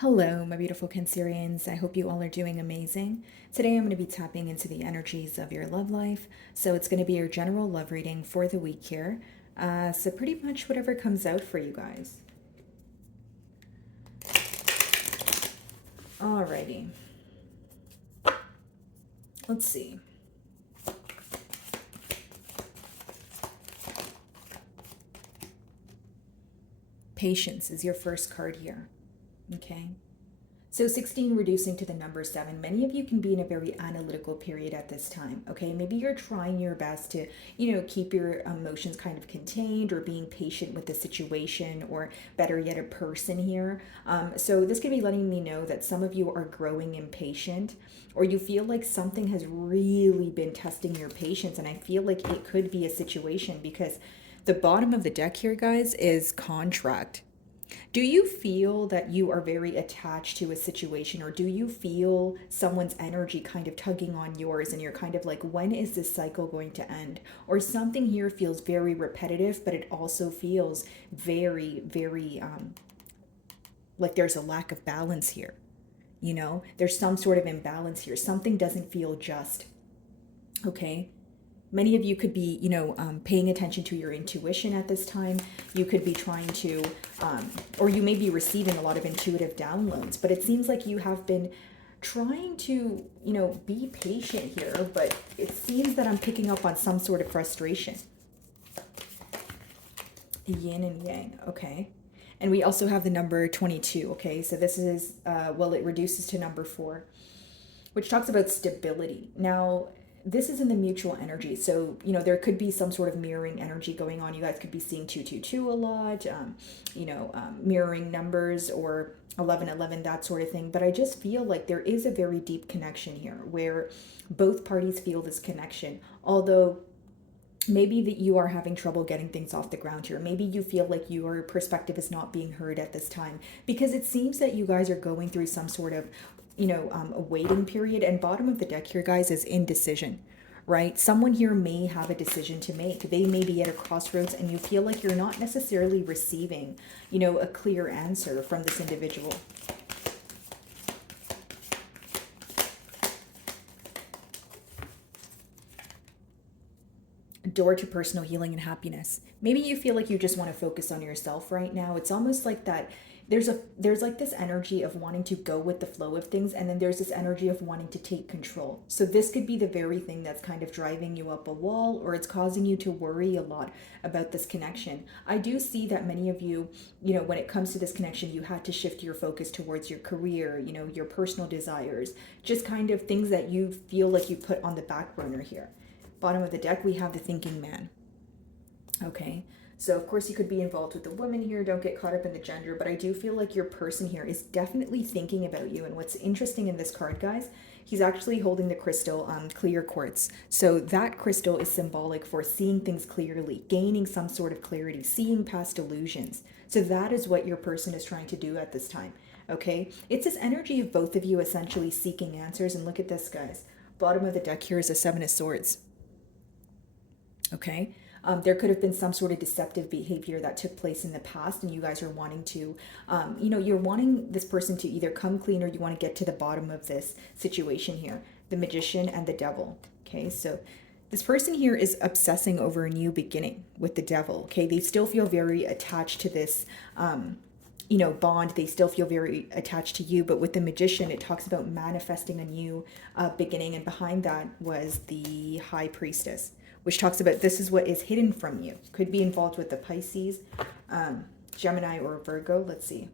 Hello, my beautiful Cancerians. I hope you all are doing amazing. Today I'm going to be tapping into the energies of your love life. So it's going to be your general love reading for the week here. So pretty much whatever comes out for you guys. Alrighty. Let's see. Patience is your first card here. Okay. So 16 reducing to the number 7. Many of you can be in a very analytical period at this time, okay? Maybe you're trying your best to, keep your emotions kind of contained or being patient with the situation or better yet, a person here. So this could be letting me know that some of you are growing impatient or you feel like something has really been testing your patience. And I feel like it could be a situation because the bottom of the deck here, guys, is contract. Do you feel that you are very attached to a situation, or do you feel someone's energy kind of tugging on yours and you're kind of like, when is this cycle going to end? Or something here feels very repetitive, but it also feels very, very like there's a lack of balance here. There's some sort of imbalance here. Something doesn't feel just. Okay. Many of you could be, paying attention to your intuition at this time. You could be trying to, or you may be receiving a lot of intuitive downloads, but it seems like you have been trying to, be patient here, but it seems that I'm picking up on some sort of frustration. Yin and yang, okay. And we also have the number 22, okay? So this is, it reduces to number 4, which talks about stability. Now, this is in the mutual energy. So, there could be some sort of mirroring energy going on. You guys could be seeing 222 a lot, mirroring numbers or 1111, that sort of thing. But I just feel like there is a very deep connection here where both parties feel this connection. Although maybe that you are having trouble getting things off the ground here. Maybe you feel like your perspective is not being heard at this time because it seems that you guys are going through some sort of, a waiting period. And bottom of the deck here, guys, is indecision, right? Someone here may have a decision to make. They may be at a crossroads and you feel like you're not necessarily receiving, a clear answer from this individual. Door to personal healing and happiness. Maybe you feel like you just want to focus on yourself right now. It's almost like that there's like this energy of wanting to go with the flow of things, and then there's this energy of wanting to take control. So this could be the very thing that's kind of driving you up a wall, or it's causing you to worry a lot about this connection. I do see that many of you, when it comes to this connection, you had to shift your focus towards your career, your personal desires, just kind of things that you feel like you put on the back burner here. Bottom of the deck, we have the thinking man. Okay, so of course you could be involved with the woman here. Don't get caught up in the gender, but I do feel like your person here is definitely thinking about you. And what's interesting in this card, guys, he's actually holding the crystal clear quartz. So that crystal is symbolic for seeing things clearly, gaining some sort of clarity, seeing past illusions. So that is what your person is trying to do at this time. Okay, it's this energy of both of you essentially seeking answers. And look at this, guys. Bottom of the deck here is a 7 of swords. Okay, there could have been some sort of deceptive behavior that took place in the past, and you guys are wanting to, you're wanting this person to either come clean or you want to get to the bottom of this situation here. The Magician and the Devil. Okay, so this person here is obsessing over a new beginning with the Devil. Okay, they still feel very attached to this, bond. They still feel very attached to you. But with the Magician, it talks about manifesting a new beginning, and behind that was the High Priestess, which talks about this is what is hidden from you. Could be involved with the Pisces, Gemini, or Virgo. Let's see.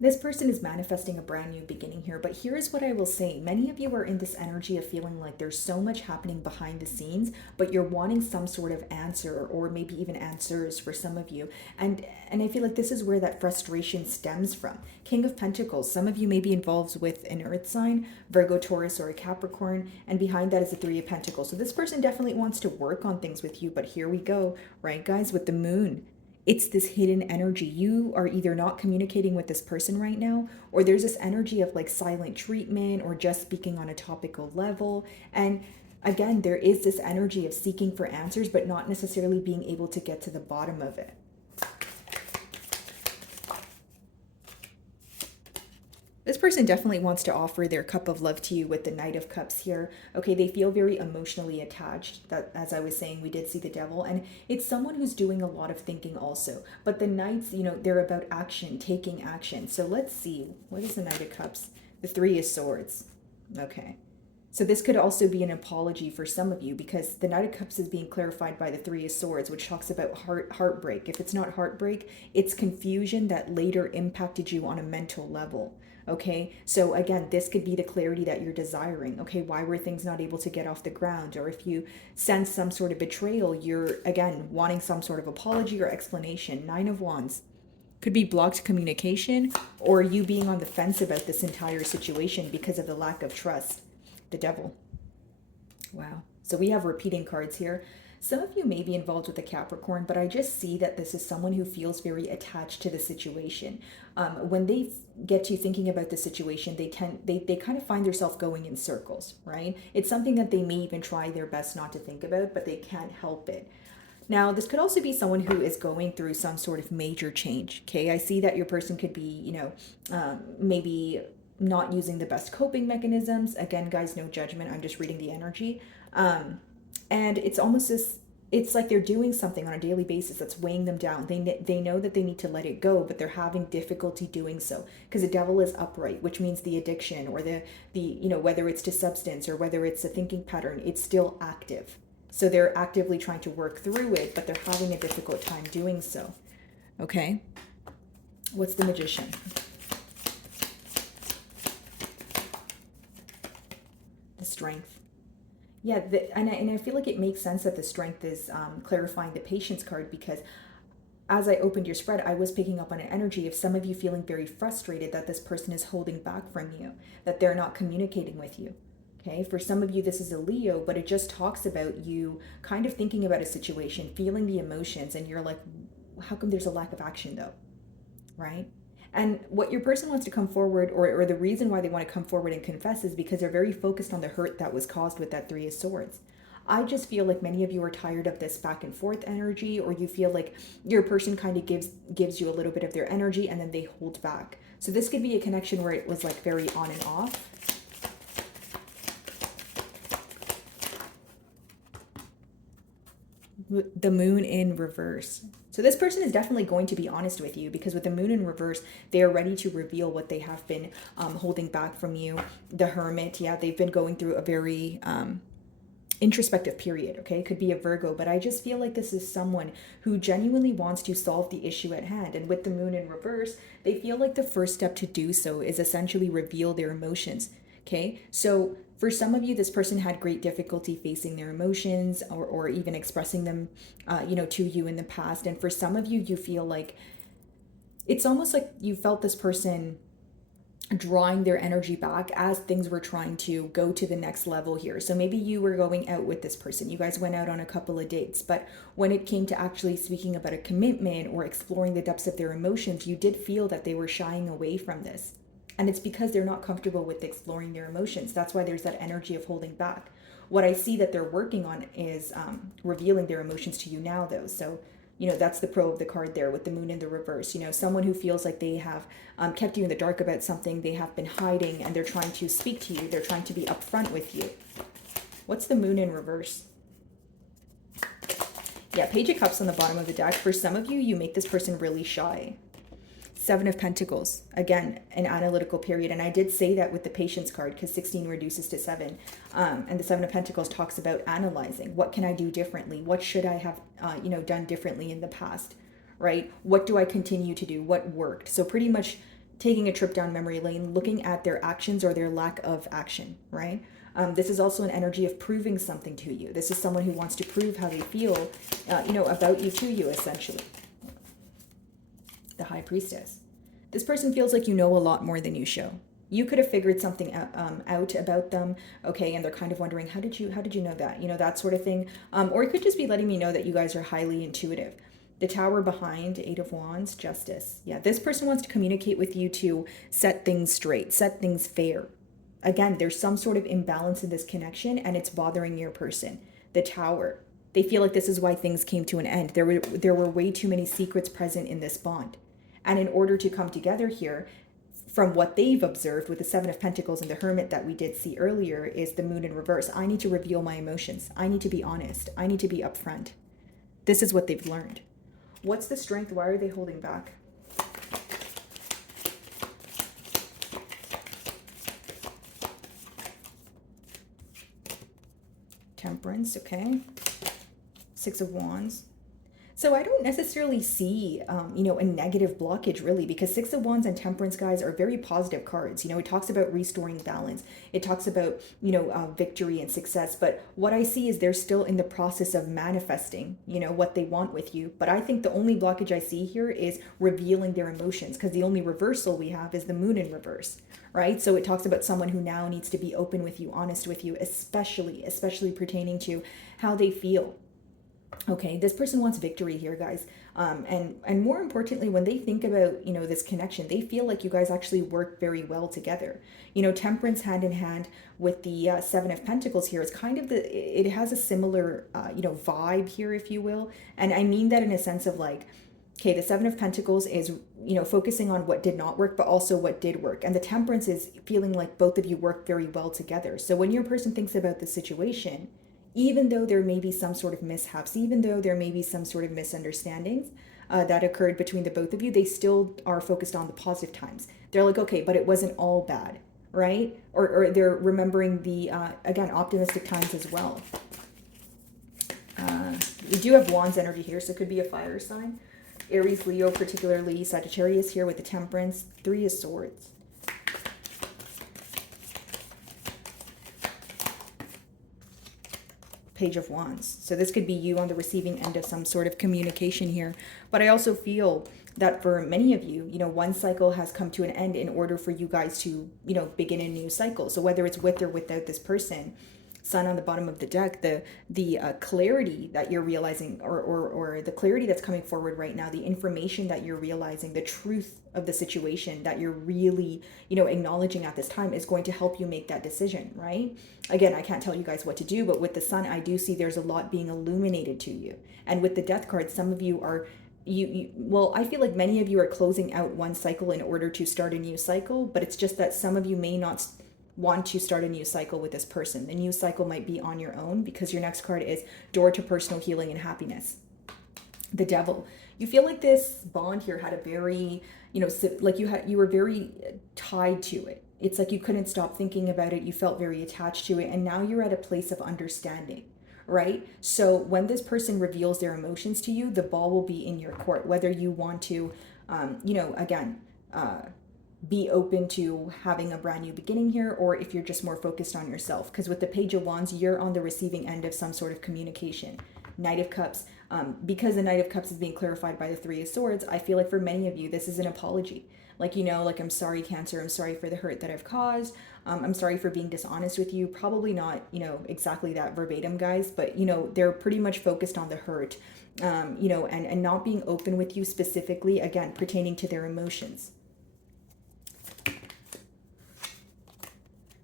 This person is manifesting a brand new beginning here, but here's what I will say. Many of you are in this energy of feeling like there's so much happening behind the scenes, but you're wanting some sort of answer, or maybe even answers for some of you. And I feel like this is where that frustration stems from. King of Pentacles, some of you may be involved with an earth sign, Virgo, Taurus, or a Capricorn, and behind that is the Three of Pentacles. So this person definitely wants to work on things with you, but here we go, right, guys, with the Moon it's this hidden energy. You are either not communicating with this person right now, or there's this energy of like silent treatment or just speaking on a topical level. And again, there is this energy of seeking for answers, but not necessarily being able to get to the bottom of it. This person definitely wants to offer their cup of love to you with the Knight of Cups here. Okay, they feel very emotionally attached. That, as I was saying, we did see the Devil, and it's someone who's doing a lot of thinking also. But the Knights, they're about action, taking action. So let's see, what is the Knight of Cups? The Three of Swords. Okay. So this could also be an apology for some of you, because the Knight of Cups is being clarified by the Three of Swords, which talks about heartbreak. If it's not heartbreak, it's confusion that later impacted you on a mental level. Okay, so again, this could be the clarity that you're desiring. Okay, why were things not able to get off the ground? Or if you sense some sort of betrayal, you're again wanting some sort of apology or explanation. Nine of Wands. Could be blocked communication, or you being on the fence about this entire situation because of the lack of trust. The Devil. Wow. So we have repeating cards here. Some of you may be involved with a Capricorn, but I just see that this is someone who feels very attached to the situation. When they get to thinking about the situation, they kind of find themselves going in circles, right? It's something that they may even try their best not to think about, but they can't help it. Now, this could also be someone who is going through some sort of major change. Okay, I see that your person could be, maybe not using the best coping mechanisms. Again, guys, no judgment. I'm just reading the energy. And it's almost this, it's like they're doing something on a daily basis that's weighing them down. They know that they need to let it go, but they're having difficulty doing so because the Devil is upright, which means the addiction or the whether it's to substance or whether it's a thinking pattern, it's still active. So they're actively trying to work through it, but they're having a difficult time doing so. Okay? What's the Magician? The Strength. Yeah, and I feel like it makes sense that the Strength is clarifying the Patience card, because as I opened your spread, I was picking up on an energy of some of you feeling very frustrated that this person is holding back from you, that they're not communicating with you. Okay, for some of you, this is a Leo, but it just talks about you kind of thinking about a situation, feeling the emotions, and you're like, how come there's a lack of action though? Right? And what your person wants to come forward, or the reason why they want to come forward and confess, is because they're very focused on the hurt that was caused with that Three of Swords. I just feel like many of you are tired of this back and forth energy, or you feel like your person kind of gives you a little bit of their energy and then they hold back. So this could be a connection where it was like very on and off. The Moon in reverse. So this person is definitely going to be honest with you, because with the Moon in reverse, they are ready to reveal what they have been holding back from you. The Hermit, yeah, they've been going through a very introspective period. Okay, it could be a Virgo, but I just feel like this is someone who genuinely wants to solve the issue at hand. And with the Moon in reverse, they feel like the first step to do so is essentially reveal their emotions. Okay, so for some of you, this person had great difficulty facing their emotions, or even expressing them, to you in the past. And for some of you, you feel like it's almost like you felt this person drawing their energy back as things were trying to go to the next level here. So maybe you were going out with this person. You guys went out on a couple of dates, but when it came to actually speaking about a commitment or exploring the depths of their emotions, you did feel that they were shying away from this. And it's because they're not comfortable with exploring their emotions. That's why there's that energy of holding back. What I see that they're working on is revealing their emotions to you now, though. So, that's the pro of the card there with the Moon in the reverse. Someone who feels like they have kept you in the dark about something, they have been hiding, and they're trying to speak to you. They're trying to be upfront with you. What's the Moon in reverse? Yeah, Page of Cups on the bottom of the deck. For some of you, you make this person really shy. Seven of Pentacles, again, an analytical period. And I did say that with the Patience card, because 16 reduces to 7. And the Seven of Pentacles talks about analyzing. What can I do differently? What should I have, done differently in the past, right? What do I continue to do? What worked? So pretty much taking a trip down memory lane, looking at their actions or their lack of action, right? This is also an energy of proving something to you. This is someone who wants to prove how they feel, about you to you, essentially. The High Priestess. This person feels like you know a lot more than you show. You could have figured something out about them, okay, and they're kind of wondering, how did you know that? That sort of thing. Or it could just be letting me know that you guys are highly intuitive. The Tower behind, Eight of Wands, Justice. Yeah, this person wants to communicate with you to set things straight, set things fair. Again, there's some sort of imbalance in this connection and it's bothering your person. The Tower. They feel like this is why things came to an end. There were way too many secrets present in this bond. And in order to come together here, from what they've observed with the Seven of Pentacles and the Hermit that we did see earlier, is the Moon in reverse. I need to reveal my emotions. I need to be honest. I need to be upfront. This is what they've learned. What's the strength? Why are they holding back? Temperance, okay. Six of Wands. So I don't necessarily see, a negative blockage really, because Six of Wands and Temperance, guys, are very positive cards. It talks about restoring balance. It talks about, victory and success. But what I see is they're still in the process of manifesting, what they want with you. But I think the only blockage I see here is revealing their emotions, because the only reversal we have is the Moon in reverse, right? So it talks about someone who now needs to be open with you, honest with you, especially pertaining to how they feel. Okay, this person wants victory here, guys. And more importantly, when they think about, this connection, they feel like you guys actually work very well together. Temperance hand in hand with the Seven of Pentacles here is kind of it has a similar, vibe here, if you will. And I mean that in a sense of like, okay, the Seven of Pentacles is, focusing on what did not work, but also what did work. And the Temperance is feeling like both of you work very well together. So when your person thinks about the situation, even though there may be some sort of mishaps, even though there may be some sort of misunderstandings that occurred between the both of you, they still are focused on the positive times. They're like, okay, but it wasn't all bad, right? Or they're remembering the, again, optimistic times as well. We do have Wands energy here, so it could be a fire sign. Aries, Leo, particularly Sagittarius here with the Temperance. Three of Swords. Page of Wands. So this could be you on the receiving end of some sort of communication here. But I also feel that for many of you, one cycle has come to an end in order for you guys to, begin a new cycle. So whether it's with or without this person, Sun on the bottom of the deck, the clarity that you're realizing, or the clarity that's coming forward right now, the information that you're realizing, the truth of the situation that you're really, acknowledging at this time is going to help you make that decision, right? Again, I can't tell you guys what to do, but with the Sun, I do see there's a lot being illuminated to you. And with the Death card, some of you are, well, I feel like many of you are closing out one cycle in order to start a new cycle, but it's just that some of you may not want to start a new cycle with this person. The new cycle might be on your own, because your next card is Door to Personal Healing and Happiness. The Devil. You feel like this bond here had a very, like you were very tied to it. It's like you couldn't stop thinking about it. You felt very attached to it. And now you're at a place of understanding, right? So when this person reveals their emotions to you, the ball will be in your court, whether you want to, be open to having a brand new beginning here, or if you're just more focused on yourself. Because with the Page of Wands, you're on the receiving end of some sort of communication. Knight of Cups, because the Knight of Cups is being clarified by the Three of Swords, I feel like for many of you, this is an apology. Like, I'm sorry, Cancer, I'm sorry for the hurt that I've caused. I'm sorry for being dishonest with you. Probably not, exactly that verbatim, guys, but, they're pretty much focused on the hurt, and not being open with you specifically, again, pertaining to their emotions.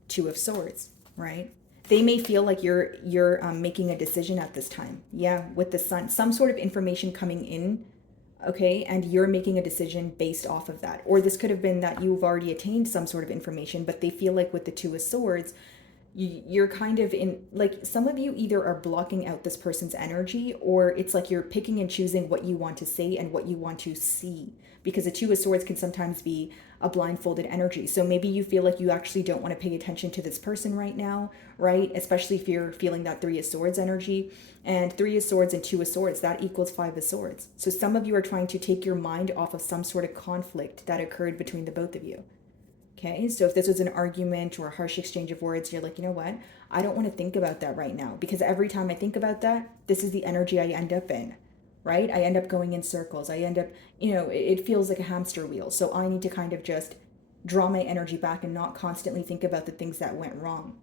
Two of Swords, right? They may feel like you're making a decision at this time. Yeah, with the Sun, some sort of information coming in, okay, and you're making a decision based off of that. Or this could have been that you've already attained some sort of information, but they feel like with the Two of Swords, you're kind of in, like, some of you either are blocking out this person's energy, or it's like you're picking and choosing what you want to say and what you want to see, because the Two of Swords can sometimes be a blindfolded energy. So maybe you feel like you actually don't want to pay attention to this person right now, right? Especially if you're feeling that Three of Swords energy. And Three of Swords and Two of Swords, that equals Five of Swords. So some of you are trying to take your mind off of some sort of conflict that occurred between the both of you. Okay, so if this was an argument or a harsh exchange of words, you're like, you know what? I don't want to think about that right now, because every time I think about that, this is the energy I end up in, right? I end up going in circles. I end up, it feels like a hamster wheel. So I need to kind of just draw my energy back and not constantly think about the things that went wrong.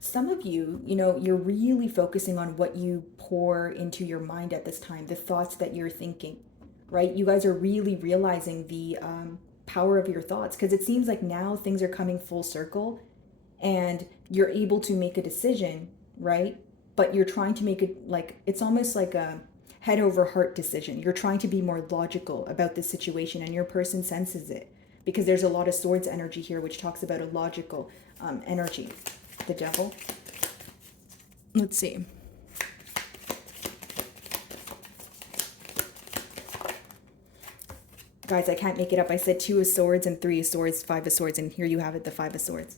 Some of you, you know, you're really focusing on what you pour into your mind at this time, the thoughts that you're thinking, right? You guys are really realizing the power of your thoughts, because it seems like now things are coming full circle and you're able to make a decision, right? But you're trying to make it like, it's almost like a head over heart decision. You're trying to be more logical about this situation, and your person senses it because there's a lot of swords energy here, which talks about a logical energy. The devil. Let's see. Guys, I can't make it up. I said 2 of swords and 3 of swords, 5 of swords, and here you have it, the 5 of swords.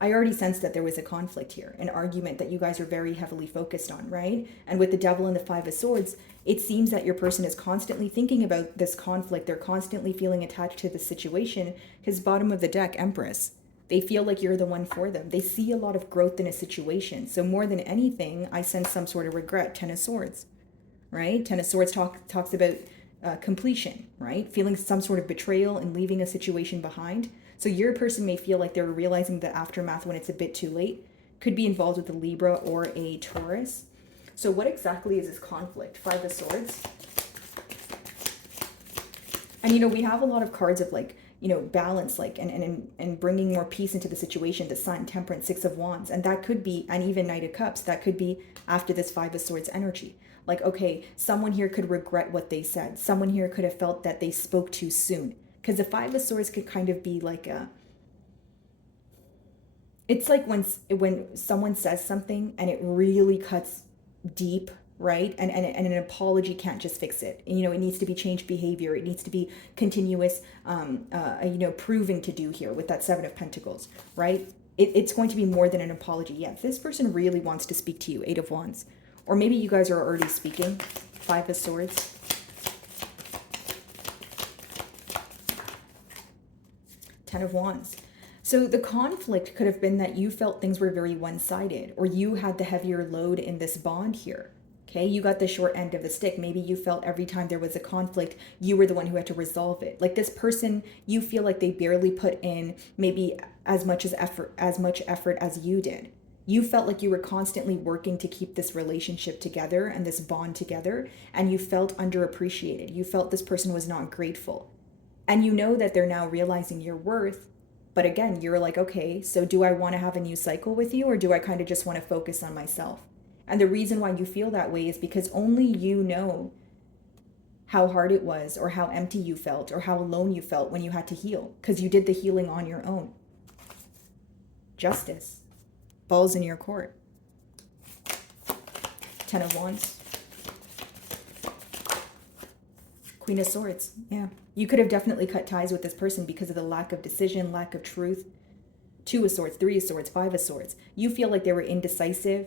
I already sensed that there was a conflict here, an argument that you guys are very heavily focused on, right? And with the devil and the 5 of swords, it seems that your person is constantly thinking about this conflict. They're constantly feeling attached to the situation, because bottom of the deck, Empress. They feel like you're the one for them. They see a lot of growth in a situation. So more than anything, I sense some sort of regret. 10 of swords, right? 10 of swords talks about completion, right? Feeling some sort of betrayal and leaving a situation behind. So your person may feel like they're realizing the aftermath when it's a bit too late. Could be involved with a Libra or a Taurus. So what exactly is this conflict? 5 of swords. And, you know, we have a lot of cards of like, you know, balance, like, and bringing more peace into the situation. The Sun, Temperance, 6 of Wands. And that could be, and even Knight of Cups, that could be after this 5 of Swords energy. Like, okay, someone here could regret what they said. Someone here could have felt that they spoke too soon. Because the 5 of Swords could kind of be like a, it's like when someone says something and it really cuts deep, right? And an apology can't just fix it. You know, it needs to be changed behavior. It needs to be continuous, you know, proving to do here with that 7 of Pentacles, right? It's going to be more than an apology. Yeah, this person really wants to speak to you, 8 of Wands. Or maybe you guys are already speaking, 5 of Swords. Ten of Wands. So the conflict could have been that you felt things were very one-sided, or you had the heavier load in this bond here. Okay, you got the short end of the stick. Maybe you felt every time there was a conflict, you were the one who had to resolve it. Like this person, you feel like they barely put in maybe as much effort as you did. You felt like you were constantly working to keep this relationship together and this bond together, and you felt underappreciated. You felt this person was not grateful. And you know that they're now realizing your worth. But again, you're like, okay, so do I want to have a new cycle with you, or do I kind of just want to focus on myself? And the reason why you feel that way is because only you know how hard it was, or how empty you felt, or how alone you felt when you had to heal, because you did the healing on your own. Justice. Balls in your court. 10 of Wands. Queen of Swords. Yeah. You could have definitely cut ties with this person because of the lack of decision, lack of truth. 2 of Swords, 3 of Swords, 5 of Swords. You feel like they were indecisive,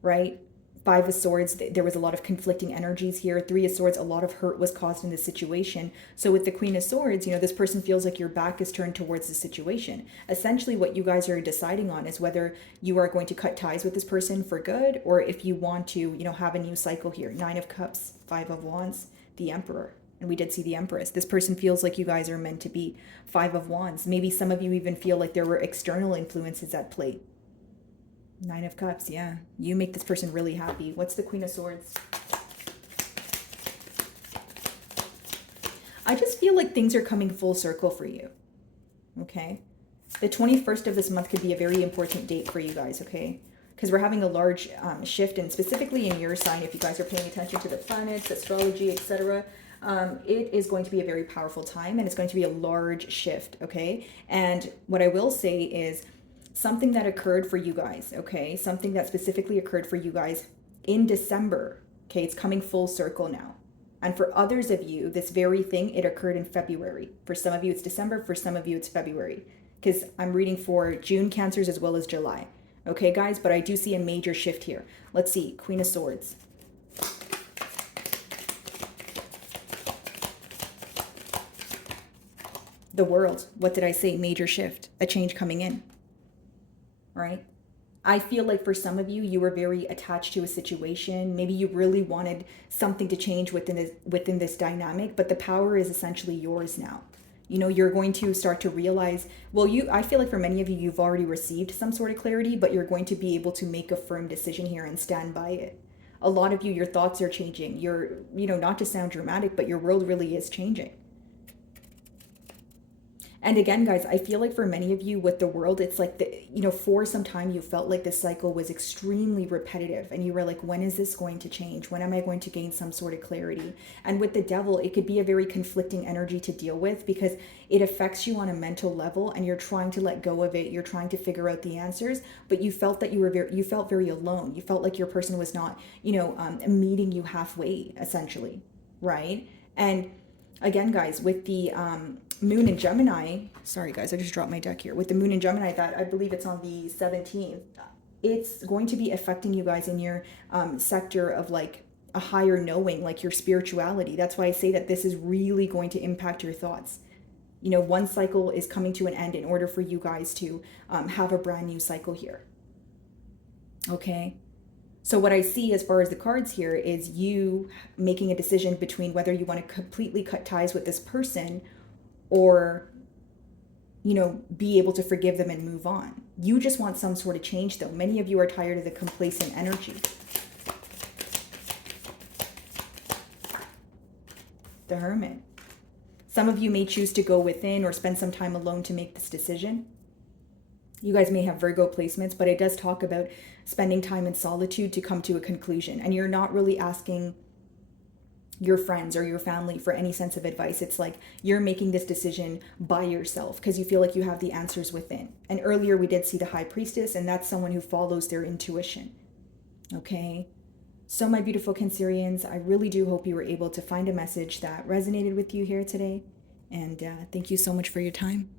right? 5 of Swords, there was a lot of conflicting energies here. 3 of Swords, a lot of hurt was caused in this situation. So with the Queen of Swords, you know, this person feels like your back is turned towards the situation. Essentially, what you guys are deciding on is whether you are going to cut ties with this person for good, or if you want to, you know, have a new cycle here. 9 of Cups, 5 of Wands, the Emperor. And we did see the Empress. This person feels like you guys are meant to be. 5 of Wands. Maybe some of you even feel like there were external influences at play. 9 of Cups, yeah. You make this person really happy. What's the Queen of Swords? I just feel like things are coming full circle for you. Okay? The 21st of this month could be a very important date for you guys, okay? Because we're having a large shift, and specifically in your sign, if you guys are paying attention to the planets, astrology, etc., it is going to be a very powerful time, and it's going to be a large shift, okay? And what I will say is something that occurred for you guys, okay? Something that specifically occurred for you guys in December, okay? It's coming full circle now. And for others of you, this very thing, it occurred in February. For some of you, it's December. For some of you, it's February. Because I'm reading for June Cancers as well as July. Okay, guys? But I do see a major shift here. Let's see. Queen of Swords. The World. What did I say? Major shift. A change coming in. Right? I feel like for some of you, you were very attached to a situation. Maybe you really wanted something to change within this dynamic, but the power is essentially yours now. You know, you're going to start to realize, well, I feel like for many of you, you've already received some sort of clarity, but you're going to be able to make a firm decision here and stand by it. A lot of you, your thoughts are changing. Not to sound dramatic, but your world really is changing. And again, guys, I feel like for many of you with the world, it's like for some time you felt like this cycle was extremely repetitive and you were like, when is this going to change? When am I going to gain some sort of clarity? And with the devil, it could be a very conflicting energy to deal with because it affects you on a mental level and you're trying to let go of it. You're trying to figure out the answers, but you felt that you felt very alone. You felt like your person was not, meeting you halfway, essentially, right? And again, guys, with the moon in Gemini, sorry guys, I just dropped my deck here. With the moon in Gemini, that I believe it's on the 17th, it's going to be affecting you guys in your sector of like a higher knowing, like your spirituality. That's why I say that this is really going to impact your thoughts. One cycle is coming to an end in order for you guys to have a brand new cycle here. Okay. So what I see as far as the cards here is you making a decision between whether you want to completely cut ties with this person or, be able to forgive them and move on. You just want some sort of change though. Many of you are tired of the complacent energy. The Hermit. Some of you may choose to go within or spend some time alone to make this decision. You guys may have Virgo placements, but it does talk about spending time in solitude to come to a conclusion. And you're not really asking your friends or your family for any sense of advice. It's like you're making this decision by yourself because you feel like you have the answers within. And earlier we did see the High Priestess, and that's someone who follows their intuition. Okay? So my beautiful Cancerians, I really do hope you were able to find a message that resonated with you here today. And thank you so much for your time.